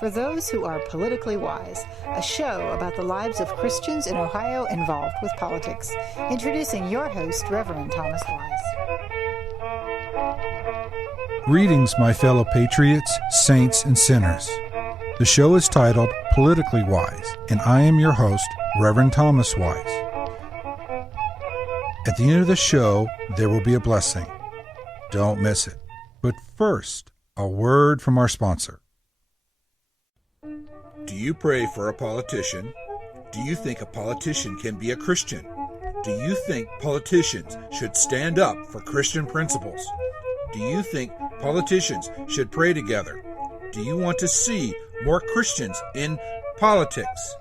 For those who are politically wise, a show about the lives of Christians in Ohio involved with politics. Introducing your host, Reverend Thomas Wise. Greetings, my fellow patriots, saints, and sinners. The show is titled Politically Wise, and I am your host, Reverend Thomas Wise. At the end of the show, there will be a blessing. Don't miss it. But first, a word from our sponsor. Do you pray for a politician? Do you think a politician can be a Christian? Do you think politicians should stand up for Christian principles? Do you think politicians should pray together? Do you want to see more Christians in politics?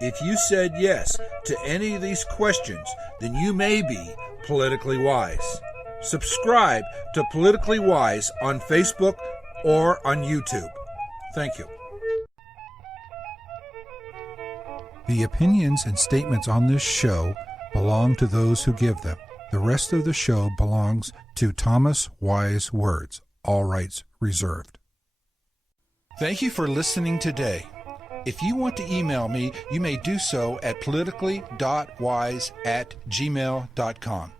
If you said yes to any of these questions, then you may be politically wise. Subscribe to Politically Wise on Facebook or on YouTube. Thank you. The opinions and statements on this show belong to those who give them. The rest of the show belongs to Thomas Wise Words, all rights reserved. Thank you for listening today. If you want to email me, you may do so at politically.wise@gmail.com.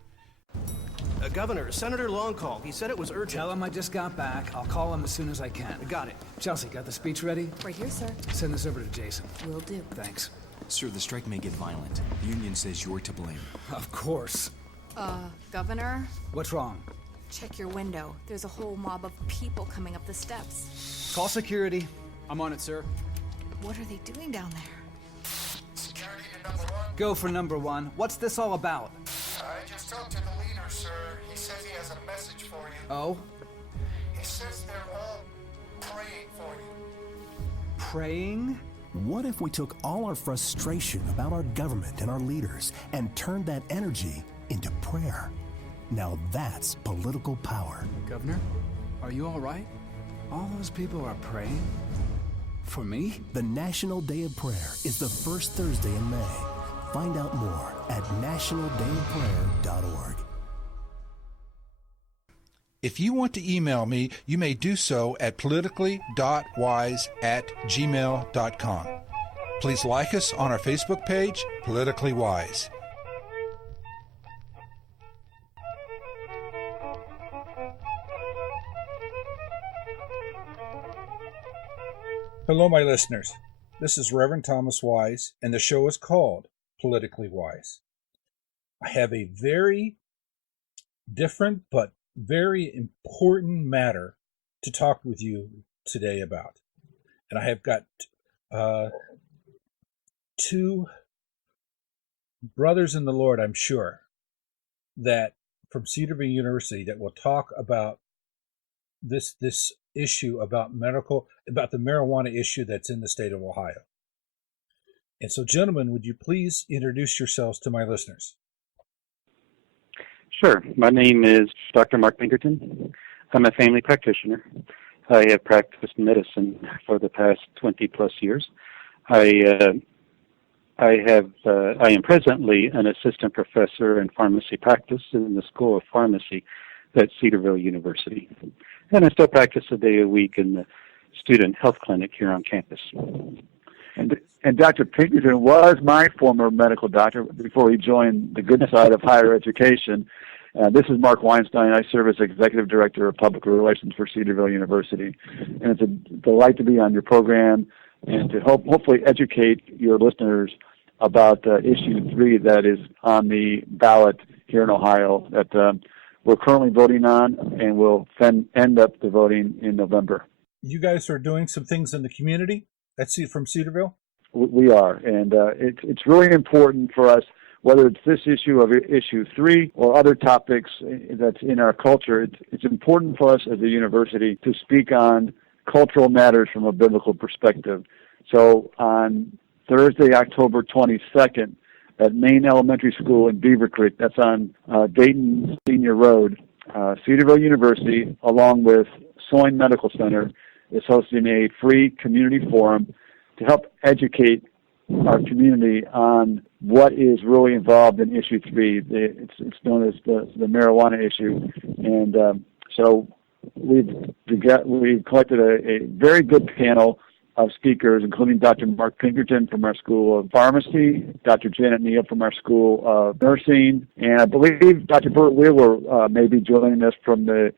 Governor, Senator Long called. He said it was urgent. Tell him I just got back. I'll call him as soon as I can. Got it. Chelsea, got the speech ready? Right here, sir. Send this over to Jason. Will do. Thanks. Sir, the strike may get violent. The union says you're to blame. Of course. Governor? What's wrong? Check your window. There's a whole mob of people coming up the steps. Call security. I'm on it, sir. What are they doing down there? Security to number one. Go for number one. What's this all about? I just talked to the leader, sir. He says he has a message for you. Oh? He says they're all praying for you. Praying? What if we took all our frustration about our government and our leaders and turned that energy into prayer? Now that's political power. Governor, are you all right? All those people are praying? For me? The National Day of Prayer is the first Thursday in May. Find out more at nationaldayofprayer.org. If you want to email me, you may do so at politically.wise@gmail.com. Please like us on our Facebook page, Politically Wise. Hello, my listeners. This is Reverend Thomas Wise, and the show is called Politically Wise. I have a very different but very important matter to talk with you today about. And I have got two brothers in the Lord, I'm sure, that from Cedarville University that will talk about this issue about the marijuana issue that's in the state of Ohio. And so, gentlemen, would you please introduce yourselves to my listeners? Sure. My name is Dr. Mark Pinkerton. I'm a family practitioner. I have practiced medicine for the past 20 plus years. I am presently an assistant professor in pharmacy practice in the School of Pharmacy at Cedarville University. And I still practice a day a week in the student health clinic here on campus. And Dr. Pinkerton was my former medical doctor before he joined the good side of higher education. This is Mark Weinstein. I serve as Executive Director of Public Relations for Cedarville University. And it's a delight to be on your program and to hopefully educate your listeners about issue 3 that is on the ballot here in Ohio that we're currently voting on and will end up the voting in November. You guys are doing some things in the community from Cedarville? We are, and it's really important for us, whether it's this issue of issue 3 or other topics that's in our culture. It's important for us as a university to speak on cultural matters from a biblical perspective. So on Thursday, October 22nd, at Maine Elementary School in Beaver Creek, that's on Dayton Senior Road, Cedarville University, along with Soin Medical Center, is hosting a free community forum to help educate our community on what is really involved in issue 3. It's known as the marijuana issue. And so we've collected a very good panel of speakers, including Dr. Mark Pinkerton from our School of Pharmacy, Dr. Janet Neal from our School of Nursing, and I believe Dr. Burt Wheeler may be joining us from the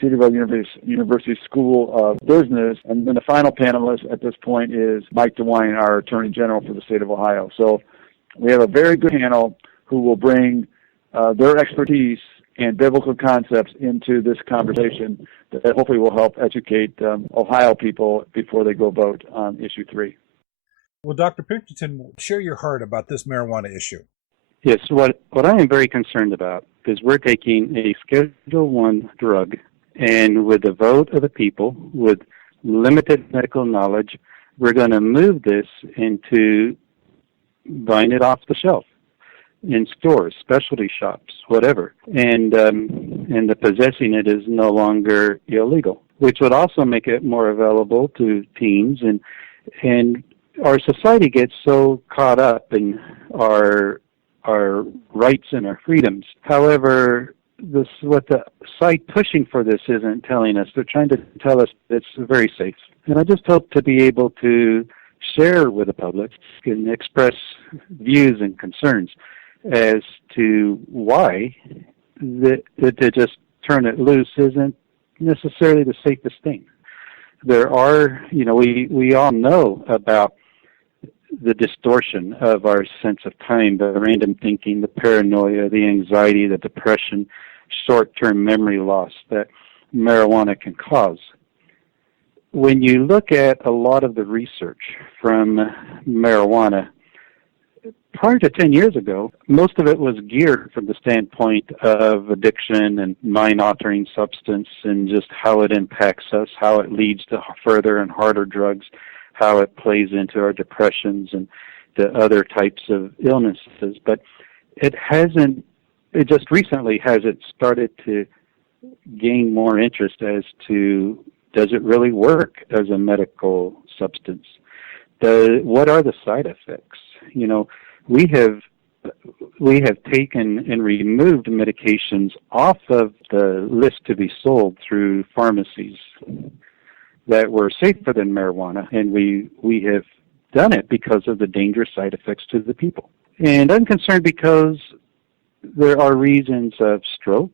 Cedarville University School of Business. And then the final panelist at this point is Mike DeWine, our Attorney General for the state of Ohio. So we have a very good panel who will bring their expertise and biblical concepts into this conversation that hopefully will help educate Ohio people before they go vote on issue 3. Well, Dr. Pinkerton, share your heart about this marijuana issue. Yes, what I am very concerned about is we're taking a Schedule I drug, and with the vote of the people, with limited medical knowledge, we're going to move this into buying it off the shelf in stores, specialty shops, whatever, and the possessing it is no longer illegal, which would also make it more available to teens, and our society gets so caught up in our rights and our freedoms. However, what the side pushing for this isn't telling us. They're trying to tell us it's very safe. And I just hope to be able to share with the public and express views and concerns as to why to just turn it loose isn't necessarily the safest thing. There are, we all know about the distortion of our sense of time, the random thinking, the paranoia, the anxiety, the depression, short-term memory loss that marijuana can cause. When you look at a lot of the research from marijuana, prior to 10 years ago, most of it was geared from the standpoint of addiction and mind-altering substance and just how it impacts us, how it leads to further and harder drugs, how it plays into our depressions and the other types of illnesses. But it just recently has it started to gain more interest as to, does it really work as a medical substance? What are the side effects? We have taken and removed medications off of the list to be sold through pharmacies that were safer than marijuana, and we have done it because of the dangerous side effects to the people. And I'm concerned because there are reasons of stroke,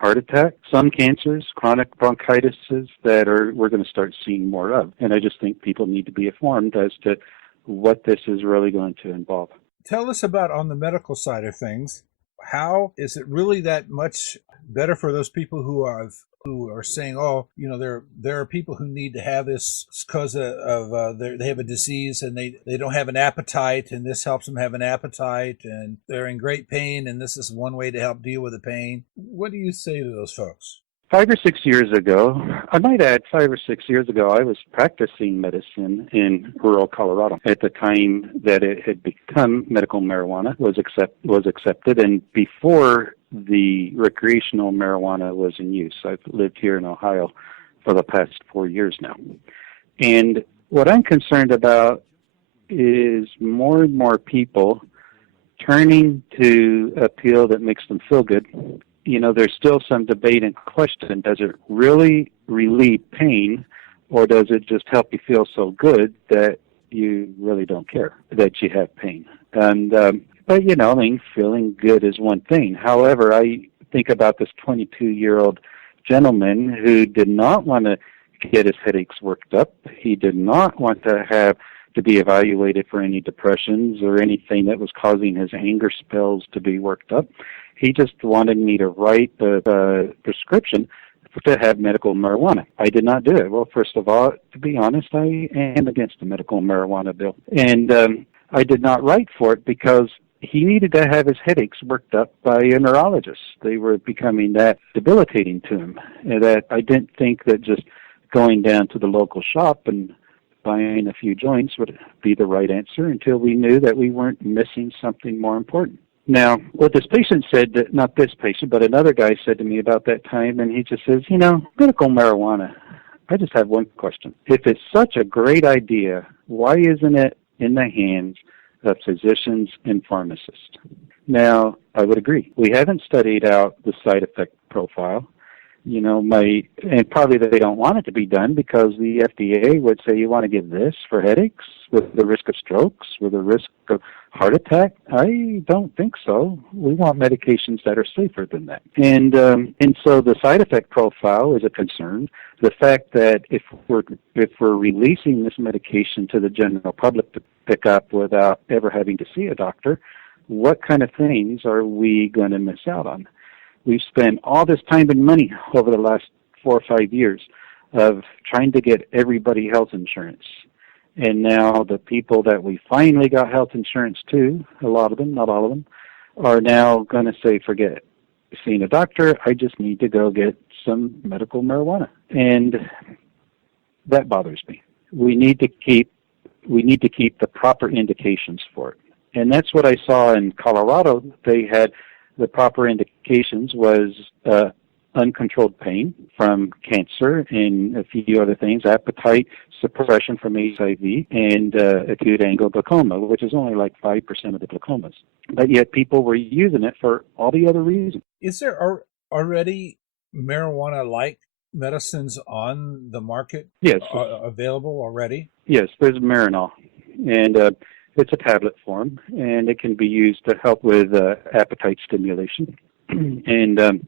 heart attack, some cancers, chronic bronchitis that we're going to start seeing more of. And I just think people need to be informed as to what this is really going to involve. Tell us about, on the medical side of things, how is it really that much better for those people who are saying, there are people who need to have this because they have a disease and they don't have an appetite, and this helps them have an appetite, and they're in great pain, and this is one way to help deal with the pain. What do you say to those folks? 5 or 6 years ago, I might add 5 or 6 years ago, I was practicing medicine in rural Colorado at the time that it had become medical marijuana was accepted, and before the recreational marijuana was in use. I've lived here in Ohio for the past 4 years now. And what I'm concerned about is more and more people turning to a pill that makes them feel good. There's still some debate and question. Does it really relieve pain, or does it just help you feel so good that you really don't care that you have pain? And but feeling good is one thing. However, I think about this 22-year-old gentleman who did not want to get his headaches worked up. He did not want to be evaluated for any depressions or anything that was causing his anger spells to be worked up. He just wanted me to write the prescription to have medical marijuana. I did not do it. Well, first of all, to be honest, I am against the medical marijuana bill. And I did not write for it because he needed to have his headaches worked up by a neurologist. They were becoming that debilitating to him, and that I didn't think that just going down to the local shop and buying a few joints would be the right answer until we knew that we weren't missing something more important. Now, what this patient said, not this patient, but another guy said to me about that time, and he just says, medical marijuana, I just have one question. If it's such a great idea, why isn't it in the hands of physicians and pharmacists? Now, I would agree. We haven't studied out the side effect profile. And probably they don't want it to be done because the FDA would say, you want to give this for headaches with the risk of strokes, with the risk of heart attack? I don't think so. We want medications that are safer than that. And so the side effect profile is a concern. The fact that if we're releasing this medication to the general public to pick up without ever having to see a doctor, what kind of things are we going to miss out on? We've spent all this time and money over the last 4 or 5 years of trying to get everybody health insurance. And now the people that we finally got health insurance to, a lot of them, not all of them, are now going to say, forget it. Seeing a doctor, I just need to go get some medical marijuana. And that bothers me. We need to keep the proper indications for it. And that's what I saw in Colorado. They had the proper indications was uncontrolled pain from cancer and a few other things, appetite suppression from HIV, and acute angle glaucoma, which is only like 5% of the glaucomas. But yet people were using it for all the other reasons. Is there already marijuana-like medicines on the market? Yes. Available already? Yes, there's Marinol. And it's a tablet form, and it can be used to help with appetite stimulation. And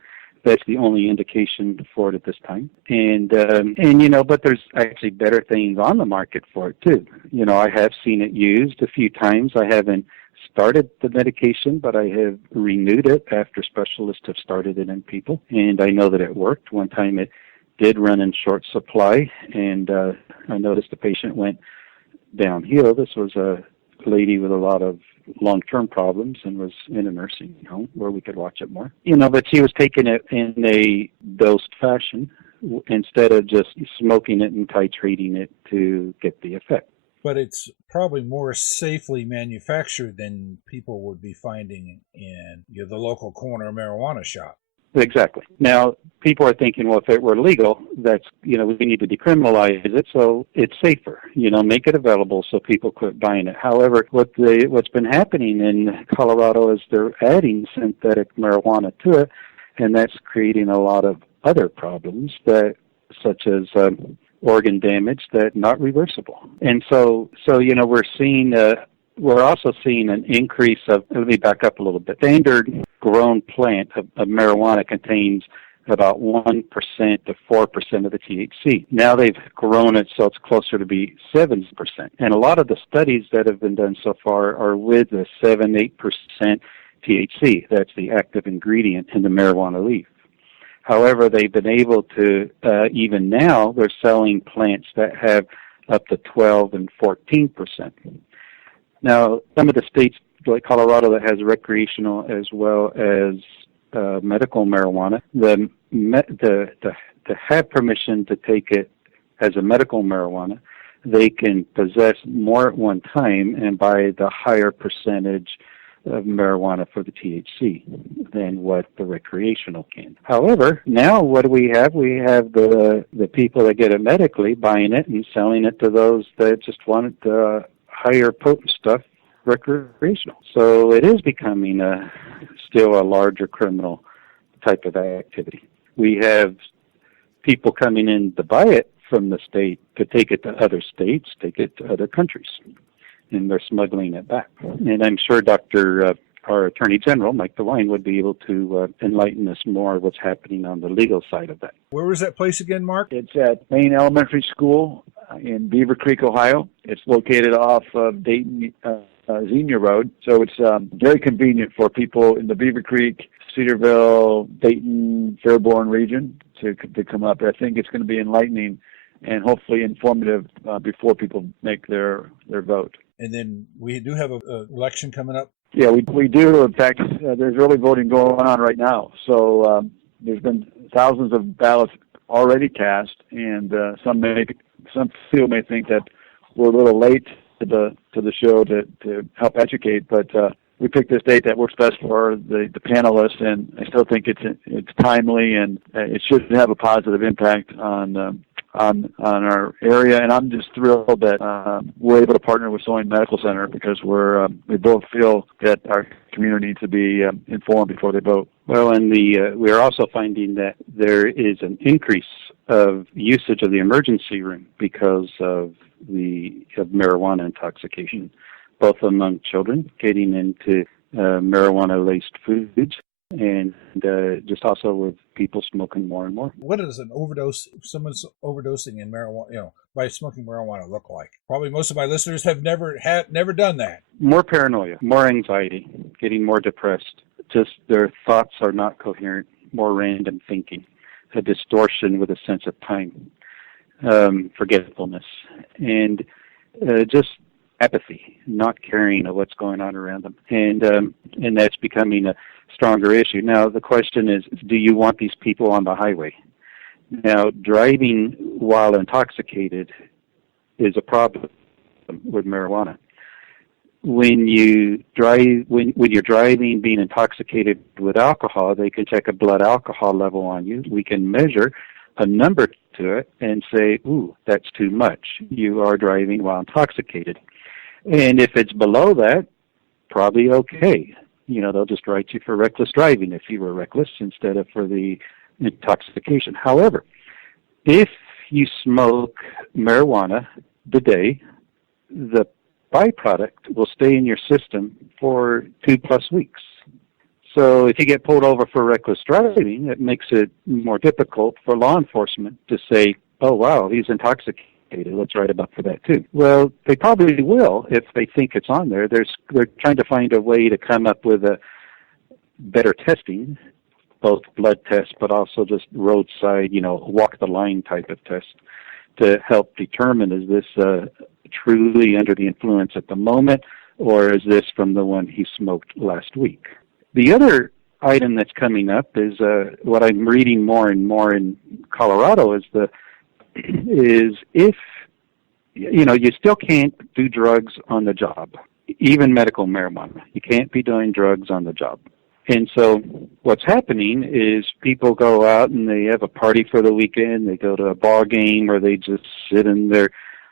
that's the only indication for it at this time. And but there's actually better things on the market for it too. I have seen it used a few times. I haven't started the medication, but I have renewed it after specialists have started it in people. And I know that it worked. One time it did run in short supply, and I noticed the patient went downhill. This was a lady with a lot of long-term problems and was in a nursing home where we could watch it more. But she was taking it in a dosed fashion instead of just smoking it and titrating it to get the effect. But it's probably more safely manufactured than people would be finding in the local corner marijuana shop. Exactly. Now, people are thinking, well, if it were legal, that's, we need to decriminalize it so it's safer, make it available so people quit buying it. However, what's been happening in Colorado is they're adding synthetic marijuana to it, and that's creating a lot of other problems such as organ damage that not reversible. And so we're also seeing an increase of, let me back up a little bit. Standard grown plant of marijuana contains about 1% to 4% of the THC. Now they've grown it so it's closer to be 7%. And a lot of the studies that have been done so far are with the 7-8% THC. That's the active ingredient in the marijuana leaf. However, they've been able to, even now, they're selling plants that have up to 12 and 14%. Now, some of the states, like Colorado, that has recreational as well as medical marijuana, to have permission to take it as a medical marijuana, they can possess more at one time and buy the higher percentage of marijuana for the THC than what the recreational can. However, now what do we have? We have the people that get it medically buying it and selling it to those that just want the higher potent stuff recreational. So it is becoming still a larger criminal type of activity. We have people coming in to buy it from the state to take it to other states, take it to other countries, and they're smuggling it back. And I'm sure our Attorney General, Mike DeWine, would be able to enlighten us more what's happening on the legal side of that. Where was that place again, Mark? It's at Main Elementary School in Beaver Creek, Ohio. It's located off of Dayton Xenia Road, so it's very convenient for people in the Beaver Creek, Cedarville, Dayton, Fairborn region to come up. I think it's going to be enlightening and hopefully informative before people make their vote. And then we do have an election coming up? Yeah, we do. In fact, there's early voting going on right now. So there's been thousands of ballots already cast, and some people may think that we're a little late to the show to help educate, but we picked this date that works best for the panelists, and I still think it's timely, and it should have a positive impact on our area. And I'm just thrilled that we're able to partner with Soin Medical Center, because we both feel that our community needs to be informed before they vote. Well, and we are also finding that there is an increase of usage of the emergency room because of marijuana intoxication, both among children getting into marijuana-laced foods, and just also with people smoking more and more. What does an overdose, if someone's overdosing in marijuana, by smoking marijuana, look like? Probably most of my listeners have never done that. More paranoia, more anxiety, getting more depressed. Just their thoughts are not coherent, more random thinking, a distortion with a sense of time, forgetfulness, and just apathy, not caring of what's going on around them. And that's becoming a stronger issue. Now, the question is, do you want these people on the highway? Now, driving while intoxicated is a problem with marijuana. When you're driving being intoxicated with alcohol, they can check a blood alcohol level on you. We can measure a number to it and say, ooh, that's too much. You are driving while intoxicated. And if it's below that, probably okay. They'll just write you for reckless driving if you were reckless instead of for the intoxication. However, if you smoke marijuana the day, the byproduct will stay in your system for 2+ weeks. So if you get pulled over for reckless driving, it makes it more difficult for law enforcement to say, oh, wow, he's intoxicated. Let's write him up for that, too. Well, they probably will if they think it's on there. They're trying to find a way to come up with a better testing, both blood tests, but also just roadside, walk the line type of test to help determine, is this truly under the influence at the moment, or is this from the one he smoked last week? The other item that's coming up is what I'm reading more and more in Colorado is if you still can't do drugs on the job, even medical marijuana. You can't be doing drugs on the job. And so what's happening is people go out and they have a party for the weekend, they go to a ball game, or they just sit in their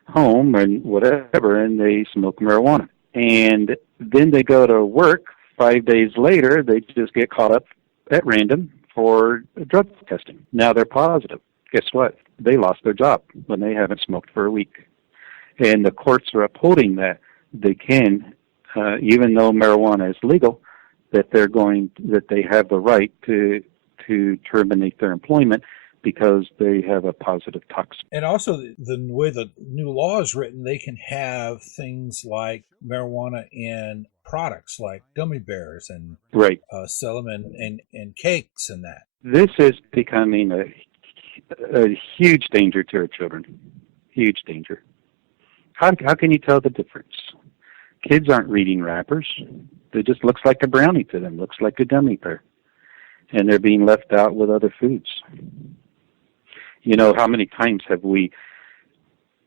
home and whatever, and they smoke marijuana. And then they go to work 5 days later, they just get caught up at random for drug testing. Now they're positive. Guess what? They lost their job when they haven't smoked for a week. And the courts are upholding that they can, even though marijuana is legal, that they have the right to terminate their employment because they have a positive toxin. And also, the way the new law is written, they can have things like marijuana in products like gummy bears and right. Sell them in cakes and that. This is becoming a huge danger to our children. Huge danger. How can you tell the difference? Kids aren't reading wrappers. It just looks like a brownie to them, looks like a gummy bear. And they're being left out with other foods. How many times have we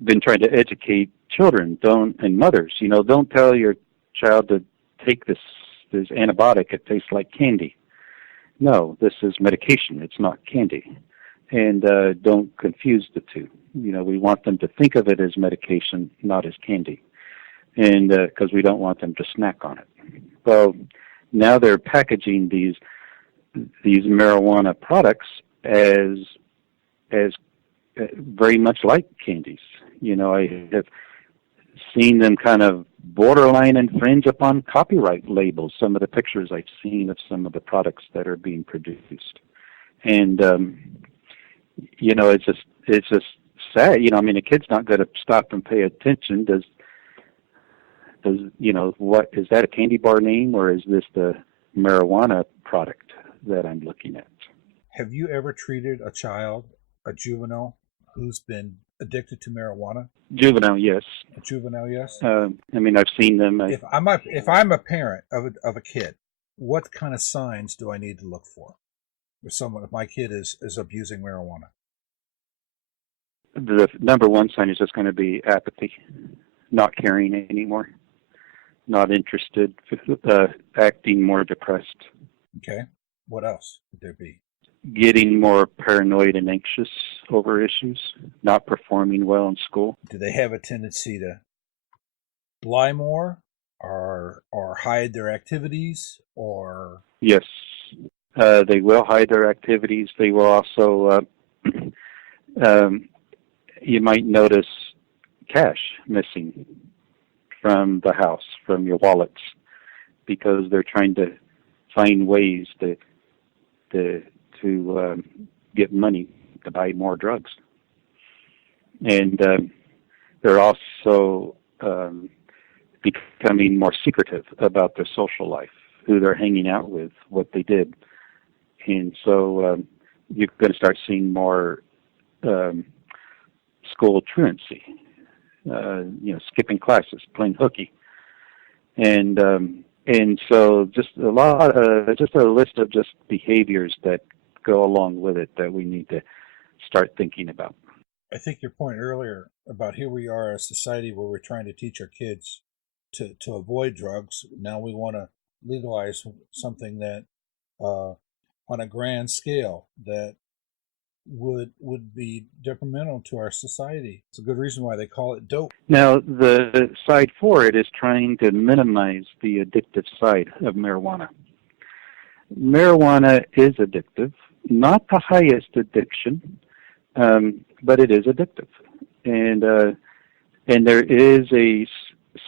been trying to educate children and mothers, don't tell your child to take this antibiotic, it tastes like candy. No, this is medication, it's not candy. And don't confuse the two. We want them to think of it as medication, not as candy. And because we don't want them to snack on it. Well, now they're packaging these marijuana products as very much like candies. I have seen them kind of borderline infringe upon copyright labels, some of the pictures I've seen of some of the products that are being produced. And, it's just sad. A kid's not going to stop and pay attention. Does what is that a candy bar name, or is this the marijuana product that I'm looking at? Have you ever treated a child, a juvenile, who's been addicted to marijuana? Juvenile, yes. A juvenile, yes. I've seen them. If I'm a parent of a kid, what kind of signs do I need to look for? If my kid is abusing marijuana? The number one sign is just going to be apathy, not caring anymore. not interested, acting more depressed, Okay. What else would there be? getting more paranoid and anxious over issues, not performing well in school. Do they have a tendency to lie more or hide their activities or? Yes, they will hide their activities. They will also, you might notice cash missing from the house, from your wallets, because they're trying to find ways to get money to buy more drugs. And they're also becoming more secretive about their social life, who they're hanging out with, what they did. And so you're going to start seeing more school truancy, skipping classes, playing hooky. And so just a list of just behaviors that go along with it that we need to start thinking about. I think your point earlier about here we are as a society where we're trying to teach our kids to avoid drugs. Now we want to legalize something that on a grand scale that would be detrimental to our society. It's a good reason why they call it dope. Now, the side for it is trying to minimize the addictive side of marijuana. Marijuana is addictive, not the highest addiction, but it is addictive. And there is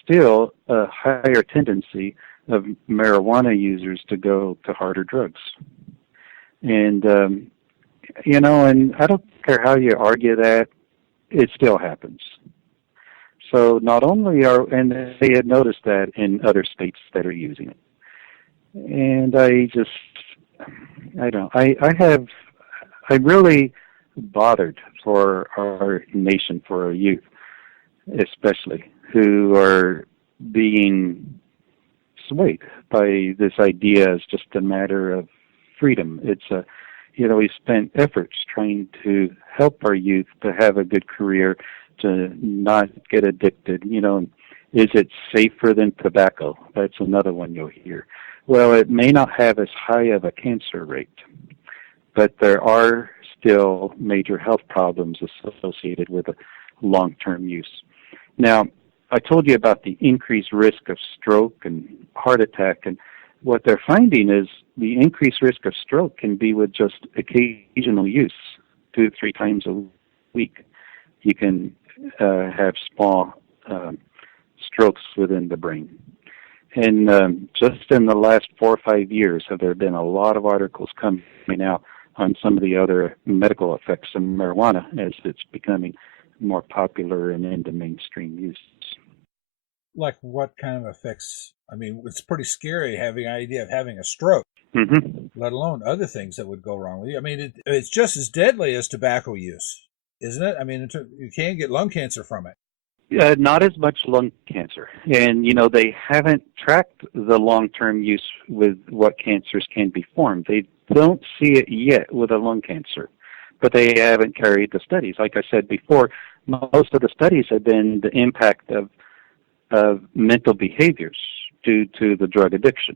still a higher tendency of marijuana users to go to harder drugs. And, and I don't care how you argue that, it still happens. So not only and they had noticed that in other states that are using it. And I'm really bothered for our nation, for our youth, especially, who are being swayed by this idea as just a matter of freedom. We spent efforts trying to help our youth to have a good career, to not get addicted. Is it safer than tobacco? That's another one you'll hear. Well, it may not have as high of a cancer rate, but there are still major health problems associated with long-term use. Now, I told you about the increased risk of stroke and heart attack, and what they're finding is the increased risk of stroke can be with just occasional use, 2 to 3 times a week. You can have small strokes within the brain. And just in the last 4 or 5 years, have there been a lot of articles coming out on some of the other medical effects of marijuana as it's becoming more popular and into mainstream use. Like what kind of effects? I mean, it's pretty scary having the idea of having a stroke, let alone other things that would go wrong with you. I mean, it's just as deadly as tobacco use, isn't it? I mean, you can get lung cancer from it. Not as much lung cancer. And, they haven't tracked the long-term use with what cancers can be formed. They don't see it yet with a lung cancer, but they haven't carried the studies. Like I said before, most of the studies have been the impact of mental behaviors due to the drug addiction.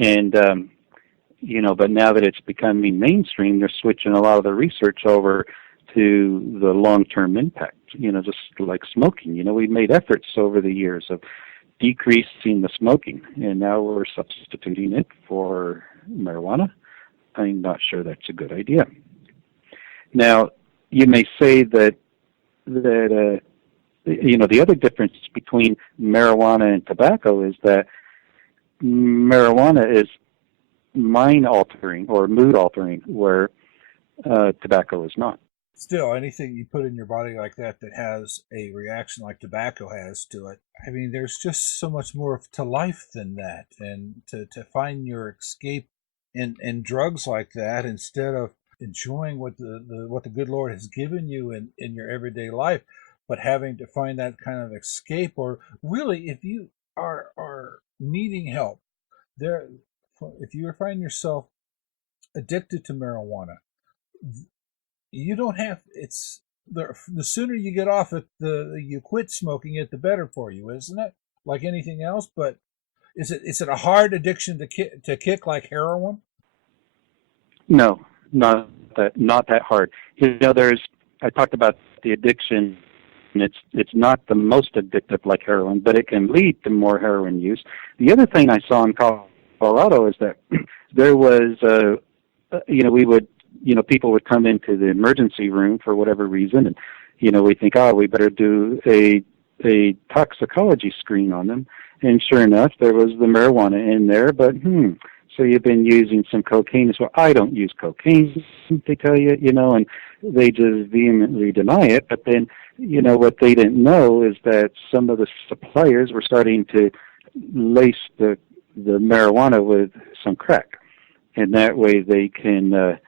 And, but now that it's becoming mainstream, they're switching a lot of the research over to the long-term impact, just like smoking. We've made efforts over the years of decreasing the smoking, and now we're substituting it for marijuana. I'm not sure that's a good idea. Now, you may say that the other difference between marijuana and tobacco is that marijuana is mind-altering or mood-altering, where tobacco is not. Still, anything you put in your body like that has a reaction like tobacco has to it. I mean, there's just so much more to life than that. And to find your escape in drugs like that instead of enjoying what the good Lord has given you in your everyday life, but having to find that kind of escape, or really, if you are needing help, if you find yourself addicted to marijuana, you don't have, the sooner you get off it, you quit smoking it, the better for you, isn't it? like anything else, but is it a hard addiction to kick like heroin? No, not that hard. I talked about the addiction, and it's not the most addictive like heroin, but it can lead to more heroin use. The other thing I saw in Colorado is that there was, people would come into the emergency room for whatever reason, and we think, we better do a toxicology screen on them, and sure enough, there was the marijuana in there. But so you've been using some cocaine as well. I don't use cocaine, they tell you, and they just vehemently deny it. But then, what they didn't know is that some of the suppliers were starting to lace the marijuana with some crack, and that way they can,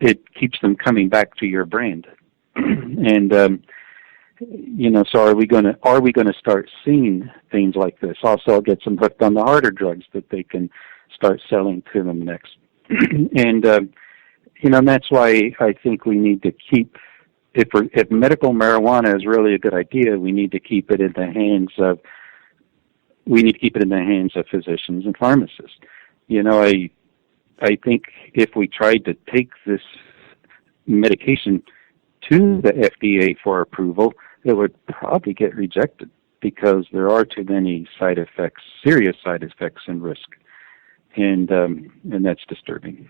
it keeps them coming back to your brand. And so are we going to start seeing things like this? Also, get some hooked on the harder drugs that they can start selling to them next. And and that's why I think we need to keep, if medical marijuana is really a good idea, we need to keep it in the hands of physicians and pharmacists. I think if we tried to take this medication to the FDA for approval, it would probably get rejected because there are too many side effects, serious side effects and risk, and that's disturbing.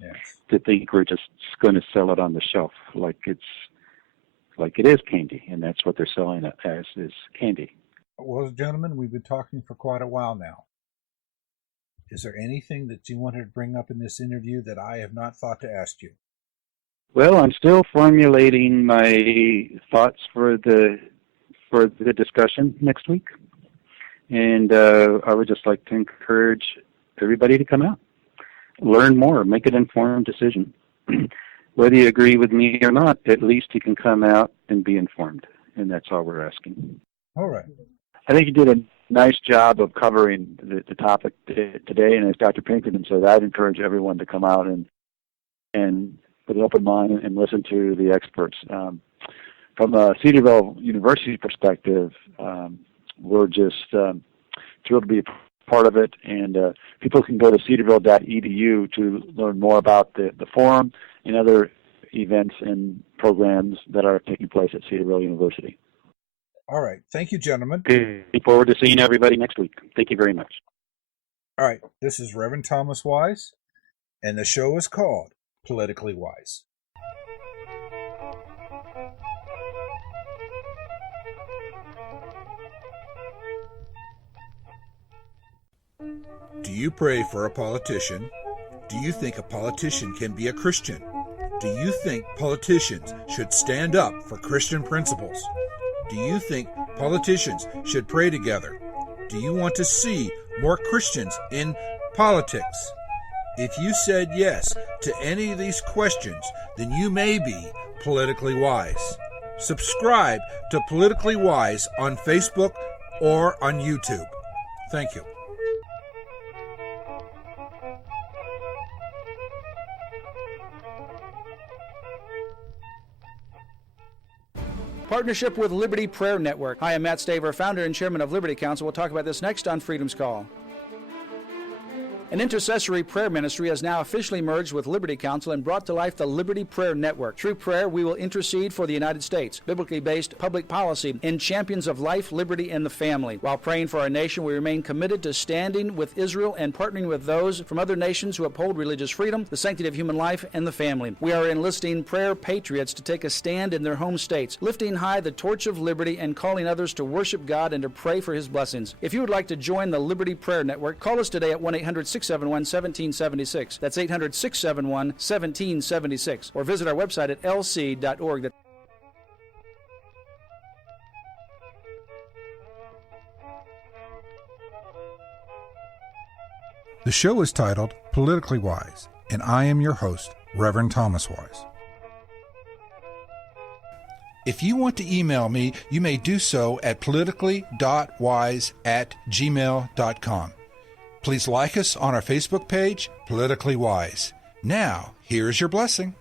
Yes. To think we're just going to sell it on the shelf like it is candy, and that's what they're selling it as, is candy. Well, gentlemen, we've been talking for quite a while now. Is there anything that you wanted to bring up in this interview that I have not thought to ask you? Well, I'm still formulating my thoughts for the discussion next week, and I would just like to encourage everybody to come out, learn more, make an informed decision. Whether you agree with me or not, at least you can come out and be informed, and that's all we're asking. All right. I think you did a nice job of covering the topic today, and as Dr. Pinkerton said, I'd encourage everyone to come out and with an open mind and listen to the experts. From a Cedarville University perspective, we're just thrilled to be a part of it, and people can go to cedarville.edu to learn more about the forum and other events and programs that are taking place at Cedarville University. All right. Thank you, gentlemen. Looking forward to seeing everybody next week. Thank you very much. All right. This is Reverend Thomas Wise, and the show is called Politically Wise. Do you pray for a politician? Do you think a politician can be a Christian? Do you think politicians should stand up for Christian principles? Do you think politicians should pray together? Do you want to see more Christians in politics? If you said yes to any of these questions, then you may be politically wise. Subscribe to Politically Wise on Facebook or on YouTube. Thank you. Partnership with Liberty Prayer Network. Hi, I'm Matt Staver, founder and chairman of Liberty Council. We'll talk about this next on Freedom's Call. An intercessory prayer ministry has now officially merged with Liberty Council and brought to life the Liberty Prayer Network. Through prayer, we will intercede for the United States, biblically based public policy, and champions of life, liberty, and the family. While praying for our nation, we remain committed to standing with Israel and partnering with those from other nations who uphold religious freedom, the sanctity of human life, and the family. We are enlisting prayer patriots to take a stand in their home states, lifting high the torch of liberty and calling others to worship God and to pray for His blessings. If you would like to join the Liberty Prayer Network, call us today at 1-800-671-1776. That's 800-671-1776. Or visit our website at lc.org. The show is titled Politically Wise, and I am your host, Reverend Thomas Wise. If you want to email me, you may do so at politically.wise@gmail.com. Please like us on our Facebook page, Politically Wise. Now, here's your blessing.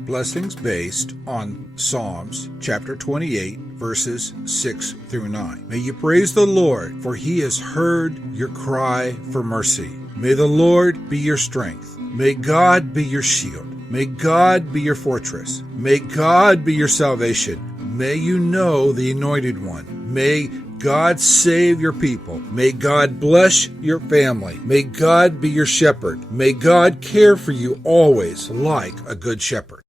Blessings based on Psalms chapter 28, verses 6 through 9. May you praise the Lord, for he has heard your cry for mercy. May the Lord be your strength. May God be your shield. May God be your fortress. May God be your salvation. May you know the Anointed One. May God save your people. May God bless your family. May God be your shepherd. May God care for you always like a good shepherd.